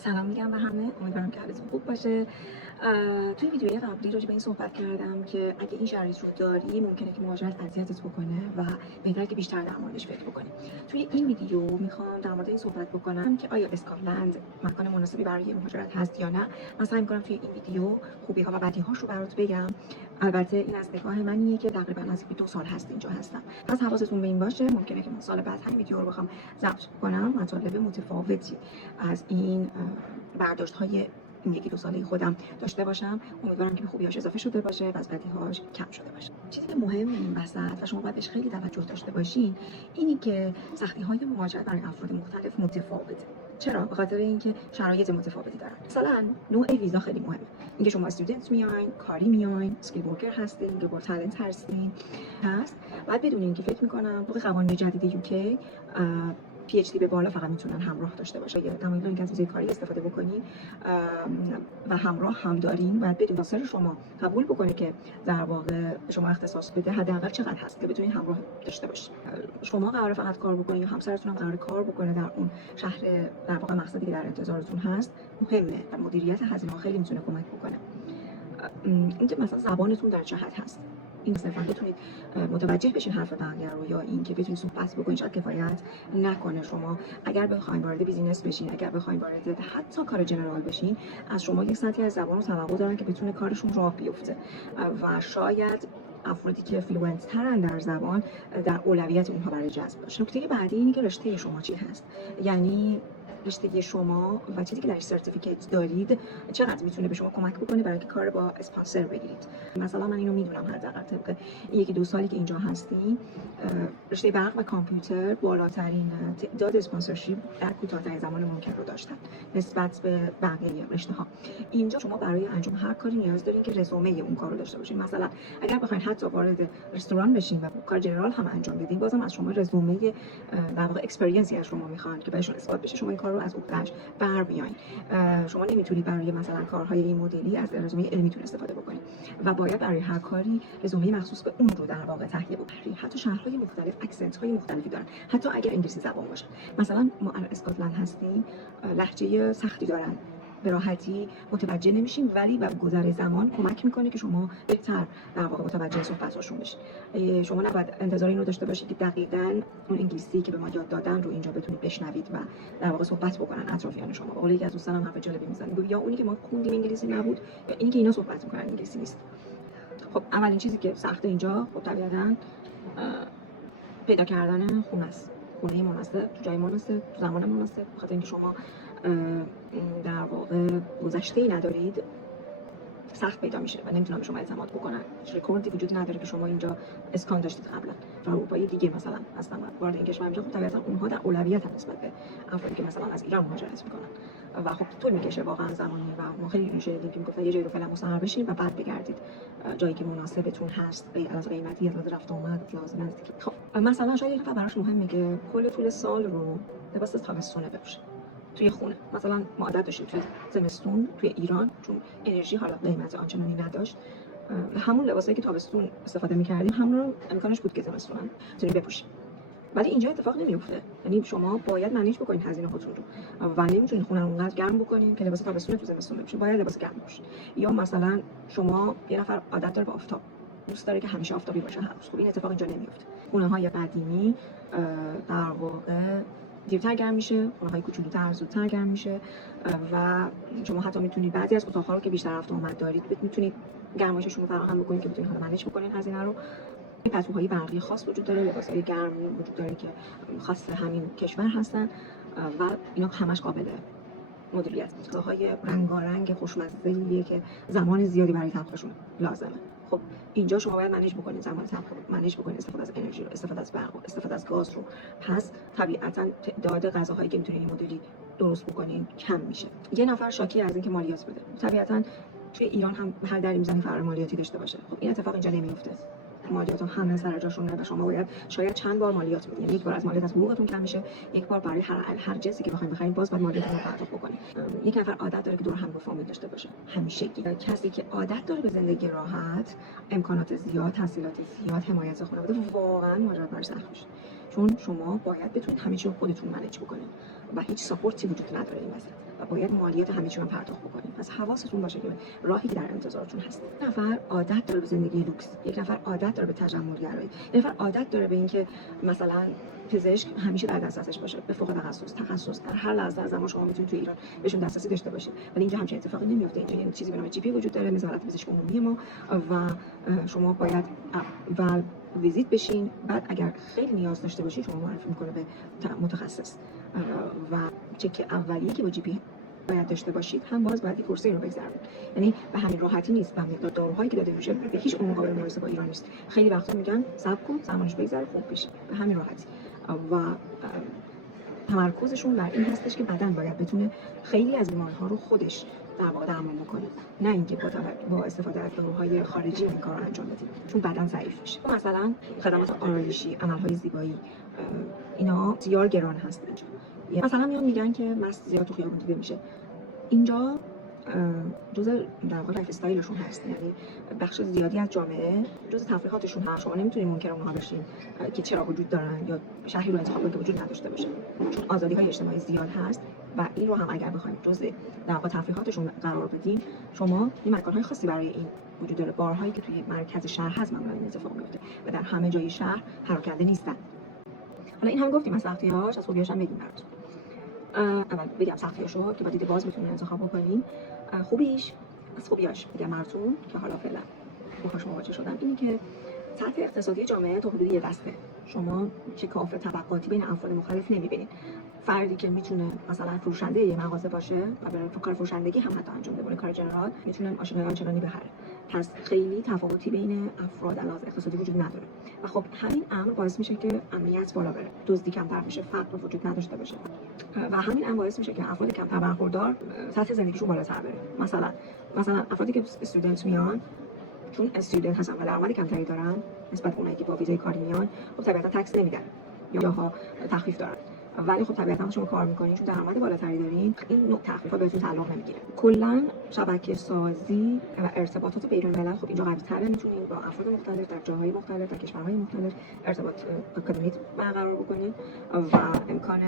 سلام میگم به همه، امیدوارم که حالتون خوب باشه. توی ویدیوی قبلی راجع به این صحبت کردم که اگه این شرایط رو داری ممکنه که مهاجرت اذیتت بکنه و بهتره که بیشتر در موردش فکر بکنی. توی این ویدیو میخوام در مورد این صحبت بکنم که آیا اسکاتلند مکان مناسبی برای مهاجرت هست یا نه. من سعی می‌کنم توی این ویدیو خوبی‌ها و بدی‌هاش رو برات بگم. البته این از نگاه منیه که تقریبا نزدیک 2 سال هست اینجا هستم، پس حواستون به این باشه. ممکنه که من سال بعد همین ویدیو رو بخوام ضبط کنم، مطالب متفاوتی از این برداشت‌های این 1-2 ساله خودم داشته باشم. امیدوارم که به خوبی‌هاش اضافه شده باشه و از بدی‌هاش کم شده باشه. چیزی که مهمه این وسط و شما باید بهش خیلی توجه داشته باشین اینی که سختی‌های مهاجرت برای افراد مختلف متفاوته. چرا؟ به خاطر اینکه شرایط متفاوتی دارن. مثلا نوع ویزا خیلی مهمه. اینکه شما استودنت میاین، کاری میاین، اسکیل ورکر هستین، گلوبال تالنت هستین. هست باید بدونین که فکر می‌کنم طبق قوانین جدید یوکی PhD به بالا فقط میتونن همراه داشته باشه. یا تمایل دارین که از ویزای کاری استفاده بکنین و همراه هم دارین، باید بدون واسه شما قبول بکنه که در واقع شما اختصاص بده حداقل چقدر هست که بتونین همراه داشته باشین. شما قراره فقط کار بکنین یا همسرتون هم قراره کار بکنه در اون شهر در واقع مقصدی که در انتظارتون هست مهمه و مدیریت هزینه‌ها خیلی میتونه کمک بکنه. اینکه مثلا زبانتون در چه حد هست، این صرفا بتونید متوجه بشین حرف بقیه رو یا اینکه بتونید صحبت بکنید شاید کفایت نکنه. شما اگر بخواید وارد بیزینس بشین، اگر بخواید وارد حتی کار جنرال بشین، از شما یک سطحی از زبان رو توقع دارن که بتونه کارشون راه بیفته و شاید افرادی که فلوئنت ترن در زبان در اولویت اونها برای جذب باشه. نکته بعدی اینه که رشته شما چی هست، یعنی رشته شما و چیزی که در سرتیفیکیت دارید چقدر میتونه به شما کمک بکنه برای اینکه کار با اسپانسر بگیرید. مثلا من اینو میدونم حداقل طبق 1-2 سالی که اینجا هستیم رشته برق و کامپیوتر بالاترین تعداد اسپانسرشیپ در کوتاه‌ترین زمان ممکن رو داشتن نسبت به بقیه رشته‌ها. اینجا شما برای انجام هر کاری نیاز دارین که رزومه اون کار رو داشته باشین. مثلا اگر بخواید حتی وارد رستوران بشین و کار جنرال هم انجام بدین، بازم از شما رزومه در واقع اکسپریانسی از شما میخوان که بهشون اثبات بشه شما این کار رو از عهده‌اش بر بیاین. شما نمیتونید برای مثلا کارهای این مدلی از رزومه علمیتون استفاده بکنید و باید برای هر کاری رزومه مخصوص به اون رو در واقع تهیه بکنید. حتی شهرهای مختلف اکسنت‌های مختلفی دارن، حتی اگر انگلیسی زبان باشه. مثلا ما اسکاتلند هستیم، لهجه سختی دارن، به راحتی متوجه نمیشین، ولی با گذر زمان کمک میکنه که شما بهتر در واقع متوجه صحبت‌هاشون بشین. شما نباید انتظار این رو داشته باشید که دقیقاً اون انگلیسی که به ما یاد دادن رو اینجا بتونید بشنوید و در واقع صحبت بکنن اطرافیان شما. به قول یکی از دوستانم حرف جالبی میزنه، یا اونی که ما خوندیم انگلیسی نبود یا اینی که اینا صحبت میکنن انگلیسی نیست. خب اولین چیزی که سخته اینجا خب طبیعتاً پیدا کردن خونه است. خونه مناسب تو جای مناسب تو زمان مناسب، بخاطر اینکه شما در واقع گذشته‌ای ندارید سخت پیدا میشه و نمیتونم به شما اعتماد بکنن. رکوردی وجود نداره که شما اینجا اسکان داشتید قبلا و اروپایی دیگه مثلا هستن وارد این کشور میشن. خب طبیعتا اونها در اولویت هم نسبت به افرادی که مثلا از ایران مهاجرت میکنن و خب طول میکشه واقعا زمانی و ما خیلی شنیدیم که میگفتن یه جایی رو فعلا مستقر بشین و بعد بگردید جایی که مناسبتون هست از قیمتی، از رفت آمد، لازم نزدیکی. خب مثلا شاید یه نفر براش مهمه که کل طول سال رو لباس تابستونه بپوشه توی خونه. مثلا ما عادت داشتیم توی زمستون توی ایران چون انرژی حالا قیمت آنچنانی نداشت، همون لباسایی که تابستون استفاده می‌کردیم هم رو امکانش بود که زمستون هم بتونیم بپوشیم. ولی اینجا اتفاق نمیفته. یعنی شما باید منیج بکنید هزینه خودتون رو و نمیتونید خونه رو اونقدر گرم بکنید که لباس تابستون تو زمستون بپوشید، باید لباس گرم بپوشید. یا مثلا شما یه نفر عادت داره به آفتاب، دوست داره که همیشه آفتابی باشه هر روز. خب این اتفاق اینجا نمیفته. خونه‌های قدیمی در واقع دیرتر گرم میشه، خونه‌های کوچولوتر زودتر گرم میشه و شما حتی میتونید بعضی از اتاق‌ها رو که بیشتر رفت و آمد دارید میتونید گرمایششون رو فراهم بکنید که بتونید حالا منیج بکنید هزینه رو. پتوهای برقی خاص وجود داره، لباس‌های گرم وجود داره که خاص همین کشور هستن و اینا همش قابل مدیریت. غذاهای رنگارنگ خوشمزه‌ایه که زمان زیادی برای طبخشون لازمه. خب اینجا شما باید منیج بکنید زمان طبخ، منیج بکنید استفاده از انرژی رو، استفاده از برق، استفاده از گاز رو. پس طبیعتاً تعداد غذاهایی که میتونید این مدلی درست بکنید کم میشه. یه نفر شاکی از اینکه مالیات بده. طبیعتاً توی ایران هم هر دری میزنی فرار مالیاتی داشته باشه. خب این اتفاق اینجا نمیفته. مالیات همه سر جاشونه و شما باید شاید چند بار مالیات بدید. یعنی یک بار از مالیات از حقوقتون کم میشه، یک بار برای هر جنسی که بخواید بخرید باز باید مالیاتتون رو پرداخت بکنید. یک نفر عادت داره که دور هم با فامیل داشته باشه همیشگی. کسی که عادت داره به زندگی راحت، امکانات زیاد، تحصیلات زیاد، حمایت خانواده، واقعا ماجرا براش سخت میشه. چون شما باید بتونید همه چی رو خودتون منیج بکنید و هیچ ساپورتی وجود نداره این وسط. و باید مالیات همه چی رو پرداخت بکنید. پس حواستون باشه که راهی که در انتظارتون هست. یک نفر عادت داره به زندگی لوکس، یک نفر عادت داره به تجملگرایی، یک نفر عادت داره به اینکه مثلا پزشک همیشه در دسترسش باشه، به فوق تخصص در هر لحظه از زمان شما میتونید تو ایران بهشون دسترسی داشته باشید. ولی اینجا همچین اتفاقی نمیفته. اینجا یه چیزی به نام جی پی وجود داره، نظارت پزشک عمومی ما، و شما باید اول ویزیت بشین، بعد اگر خیلی نیاز داشته باشید شما معرفی میکنه به متخصص، و چک اولیه که با جی پی باید داشته باشید هم باز باید کورسی رو بگذرونید. یعنی به همین راحتی نیست. به مقدار داروهایی که داده میشه به هیچ عنوان قابل مقایسه با ایران نیست. خیلی وقتا میگن صبر کن زمانش بگذره خوب بشه، به همین راحتی. و تمرکزشون بر این هستش که بدن باید بتونه خیلی از بیماری‌ها رو خودش در واقع درمان بکنه، نه اینکه با استفاده از داروهای خارجی این کار رو انجام بدیم، چون بدن ضعیف میشه. مثلا خدمات آرایشی، عمل‌های زیبایی، اینا بسیار گران هست اینجا. مثلا میان میگن که مست زیاد تو خیابون دیده میشه. اینجا جزء در واقع لایف استایلشون هست، یعنی بخش زیادی از جامعه جزء تفریحاتشون هست. شما نمیتونید منکر اونها بشین که چرا وجود دارن یا شهری رو انتخاب کنید که وجود نداشته باشه، چون آزادی‌های اجتماعی زیاد هست و این رو هم اگر بخواید جزء در واقع تفریحاتشون قرار بدین، شما یه مکان‌های خاصی برای این وجود داره. بارهایی که توی مرکز شهر هست معمولا این اتفاق میفته و در همه جای شهر پراکنده نیستن. حالا این هم گفتیم از سختی‌هاش، از خوبی‌هاش هم بگیم براتون. اول بگم سختی‌هاشو که با دید باز میتونید انتخاب بکنین. خوبیش از خوبیاش بگم براتون که حالا فعلا باهاش مواجه شدم، اینی که سطح اقتصادی جامعه تا حدودی یه دسته. شما شکاف طبقاتی بین افراد مختلف نمیبینید. فردی که میتونه مثلا فروشنده یه مغازه باشه و برای کار فروشندگی هم حتی انجام بده، کار جنرال، میتونه ماشین آنچنانی بخره. پس خیلی تفاوتی بین افراد علاوه اقتصادی وجود نداره و خب همین امر باعث میشه که امنیت بالا بره، دزدی کمتر بشه، فقر وجود نداشته باشه و همین امر باعث میشه که افراد کمتر برخوردار سطح زندگیشون بالاتر بره. مثلا افرادی که استودنت میان، چون استودنت هستن و درآمد کمتری دارن نسبت به اونایی که با ویزای کاری میان، خب طبیعتا تکس نمیدن یا ها تخفیف دارن. ولی خب طبیعتا شما کار میکنین چون درآمد بالاتری دارین، این نوع تخفیفا بهتون تعلق نمیگیره. کلا شبکه سازی و ارتباطات بین الملل خب اینجا قوی تره، میتونین با افراد مختلف در جاهای مختلف در کشورهای مختلف ارتباط اکادمیک برقرار بکنین و امکان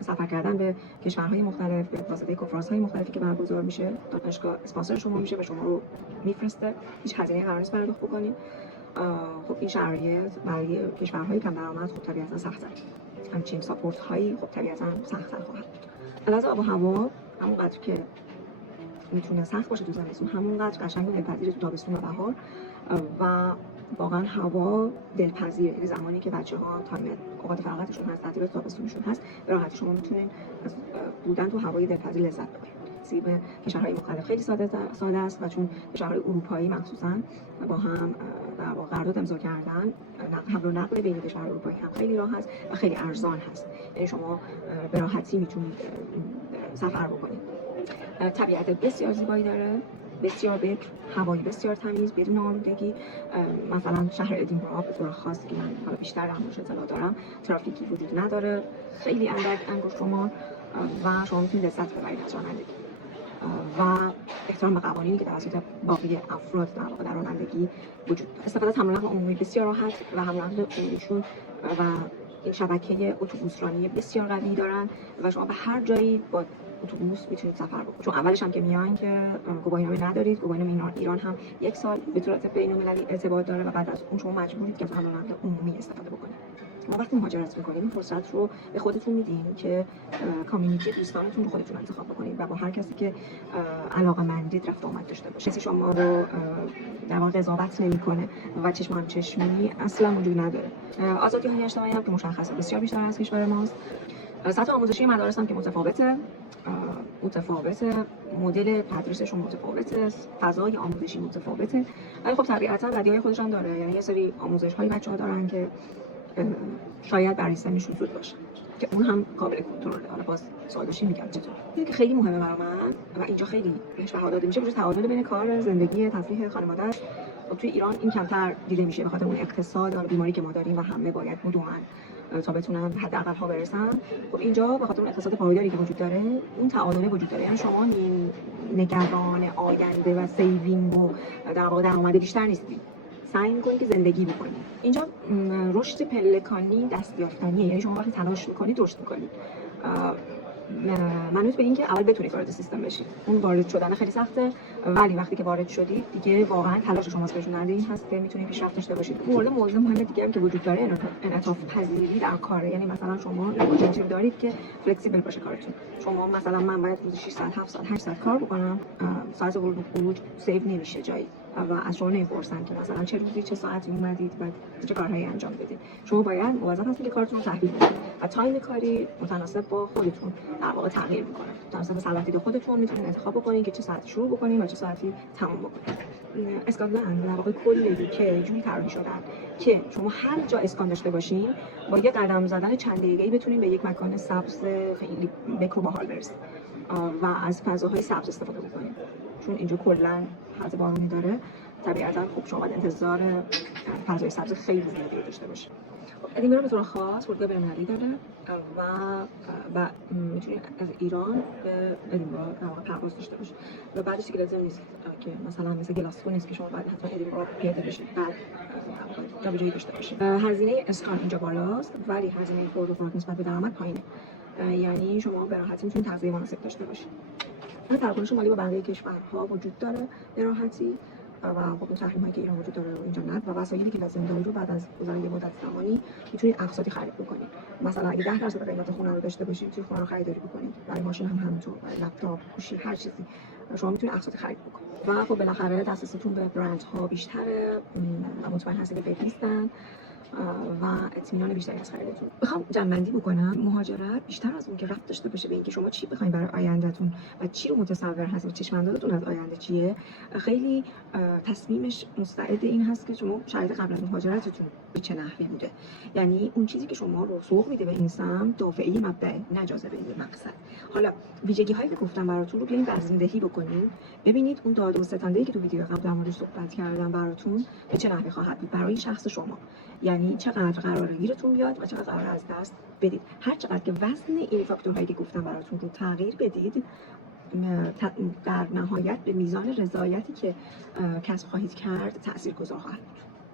سفر کردن به کشورهای مختلف به واسطه کنفرانس‌های مختلفی که برگزار میشه، دانشگاه اسپانسر شما میشه و شما رو میفرسته، هیچ هزینه‌ای قرار نیست پرداخت بکنین. خب این شرایط برای کشورهای کم درآمد خب طبیعتا سخته. همچنین ساپورت هایی خب طبیعتا سخت‌تر خواهد بود. علاوه آب و هوا همونقدر که میتونه سخت باشه تو زمستون، همونقدر قشنگ و دلپذیر تو تابستون و بهار و واقعا هوا دلپذیره. یعنی زمانی که بچه‌ها تایم اوقات فراغتشون هست، تعطیلات تابستونشون هست، به راحتی شما میتونین از بودن تو هوای دلپذیر لذت ببرید. به کشورهای مختلف خیلی ساده است و چون کشورهای اروپایی مخصوصا با هم در واقع قرارداد امضا کردن، حمل و نقل بین کشورهای اروپایی هم خیلی راه هست و خیلی ارزان هست. یعنی شما به راحتی میتونید سفر بکنید. طبیعت بسیار زیبایی داره، بسیار بکر، هوایی بسیار تمیز بدون آلودگی. مثلا شهر ادینبرا به طور خاص که من حالا بیشتر راهش اطلاع دارم، ترافیکی وجود نداره، خیلی انگشت شمار و شما میتونید لذت ببرید از رانندگی و احترام به قوانینی که توسط باقی افراد در واقع در رانندگی وجود داره. استفاده از حمل و نقل عمومی بسیار راحت و حمل و نقل عمومیشون و این شبکه اتوبوسرانی بسیار قوی دارن و شما به هر جایی با اتوبوس میتونید سفر بکنید. چون اولش هم که میاین که گواهینامه ندارید، گواهینامه ایران هم 1 سال به صورت بین‌المللی ارتباط داره و بعد از اون شما مجبورید که از حمل و نقل عمومی استفاده بکنید. ما وقتی مهاجرت می‌کنید این فرصت رو به خودتون میدین که کامیونیتی دوستانتون رو خودتون انتخاب بکنید و با هر کسی که علاقه‌مندید رفت و آمد داشته باشید. کسی شما رو در واقع قضاوت نمی‌کنه و چشم هم چشمی اصلا وجود نداره. آزادی‌های اجتماعی هم که مشخصه بسیار بیشتر از کشور ماست. سطح آموزشی مدارس هم که متفاوته، مدل تدریسشون متفاوته، فضای آموزشی متفاوته، ولی خب طبیعتاً بدیهای خودش هم داره. یعنی یه سری آموزش‌های بچه‌ها دارن که شاید برای سنشون زود باشه که اون هم قابل کنترله. حالا باز سوال بشین میگم چطور. چیزی که خیلی مهمه برای من و اینجا خیلی بهش بها داده میشه وجود تعادل بین کار، زندگی، تفریح، خانواده. خب توی ایران این کمتر دیده میشه به خاطر اون اقتصاد و بیماری که ما داریم و همه باید بدوئن تا بتونن حداقل ها برسن. خب اینجا به خاطر اون اقتصاد پایداری که وجود داره اون تعادل وجود داره. یعنی شما نگران آینده و سیوینگ و در واقع درآمد بیشتر نیستید. سعی می‌کنید که زندگی بکنید. اینجا رشد پلکانی دستیافتنیه. یعنی شما وقتی تلاش می‌کنید رشد می‌کنید. منوط به این که اول بتونید وارد سیستم بشید. اون وارد شدن خیلی سخته، ولی وقتی که وارد شدید دیگه واقعا تلاش شماست بهشوننده این هست که میتونید پیشرفت داشته باشید. موضوع مهم دیگه هم که وجود داره انعطاف پذیری در کاره. یعنی مثلا شما اپورتونتی دارید که فلکسیبل باشه کارتون. شما مثلا من باید روزی 6 ساعت 7 ساعت 8 ساعت کار بکنم، ساعت ورود و خروج سیو نمیشه جایی و از شما نمیپرسن که مثلا چه روزی چه ساعتی اومدید و چه کارهایی انجام بدید. شما باید موظف هستید که کارتون رو تحویل بدید و تایم کاری متناسب با خودتون در واقع تغییر میکنه. متناسب به صلاحیت خودتون میتونید انتخاب بکنید که چه ساعتی شروع بکنید و چه ساعتی تموم بکنید. اسکاتلند در واقع کل UK جوری طراحی شدن که شما هر جا اسکان داشته باشین با یه قدم زدن چند دقیقه‌ای بتونید به یک مکان سبز خیلی بکر و باحال برسید و از فضاهای سبز استفاده بکنید. چون اینجا کلا حالت بارونی داره، طبیعتاً خب شما باید انتظار فضای سبز خیلی زیادی داشته باشید. ادینبرا به طور خاص فرودگاه بین‌المللی داره و میتونید از ایران به ادینبرا در واقع پرواز داشته باشید و بعدش دیگه لازم نیست که مثلا مثل گلاسگو نیست که شما باید حتما ادینبرا پیاده بشید بعد جابجایی داشته باشید. هزینه اسکان اینجا بالاست ولی هزینه فرود و فرود نسبت به درآمد پایینه، یعنی شما به راحتی میتونید تغذیه مناسب داشته باشید. تراکنش مالی با بقیه کشورها وجود داره به راحتی و خب تحریم‌هایی که ایران وجود داره رو اینجا ند و وسایلی که لازم دارید رو بعد از گذران یه مدت زمانی میتونید اقساطی خرید بکنید. مثلا اگه 10% قیمت خونه رو داشته باشید توی خونه رو خریداری بکنید، برای ماشین هم همینطور، برای لپتاپ، گوشی، هر چیزی شما میتونید اقساطی خرید بکنید و خب بالاخره دسترسیتون به برندها بیشتره و مطمئن هستید که فیک نیستن و اطمینان بیشتری از خریدتون. بخوام جمع‌بندی بکنم، مهاجرت بیشتر از اون که ربط داشته باشه به اینکه شما چی بخواید برای آیندهتون و چی رو متصور هستید و چشم‌اندازتون از آینده چیه، خیلی تصمیمش مستعد این هست که شما شرایط قبل از مهاجرتتون به چه نحوی بوده. یعنی اون چیزی که شما رو سوق میده به این سمت دافعه مبدأ نه جاذبه مقصد. حالا ویژگی‌هایی که گفتم براتون رو بیاین وزن‌دهی بکنید، ببینید اون داد و ستنده‌ای که تو ویدیو قبل در موردش صحبت کردم براتون به چه نحوی خواهد بود برای شخص شما. یعنی چقدر قراره گیرتون بیاد و چقدر قراره از دست بدید. هر چقدر که وزن این فاکتورهایی که گفتم براتون رو تغییر بدید، در نهایت به میزان رضایتی که کسب خواهید کرد تاثیرگذار خواهد بود.